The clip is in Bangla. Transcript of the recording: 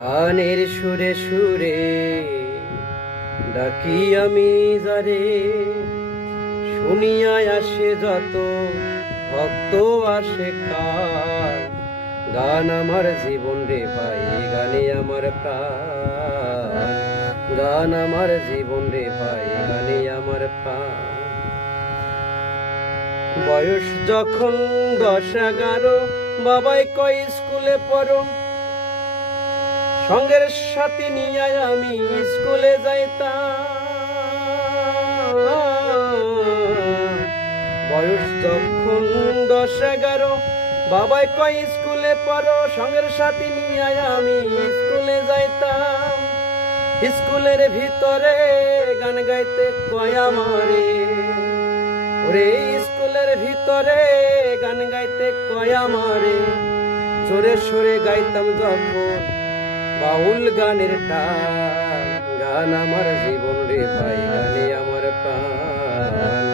গানের সুরে সুরে ডাকি আমি যারে, শুনিয়া আসে যত ভক্ত আসে কার। গান আমার জীবন রে ভাই, গানে আমার প্রাণ। গান আমার জীবন রে ভাই, গানে আমার প্রাণ। বয়স যখন 10-11, বাবাই কয় স্কুলে পড়ো, সঙ্গের সাথে নিয়ে আমি স্কুলে যাইতাম। বয়স যখন 10-11, বাবাই কয় স্কুলে পড়ো, সঙ্গের সাথে নিয়ে আমি স্কুলে যাইতাম। স্কুলের ভিতরে গান গাইতে কয় আমারে, ওরে স্কুলের ভিতরে গান গাইতে কয় আমারে। জোরে সোরে গাইতাম যখন বাউল গানের টান। গান আমার জীবন রে ভাই, গানে আমার প্রাণ।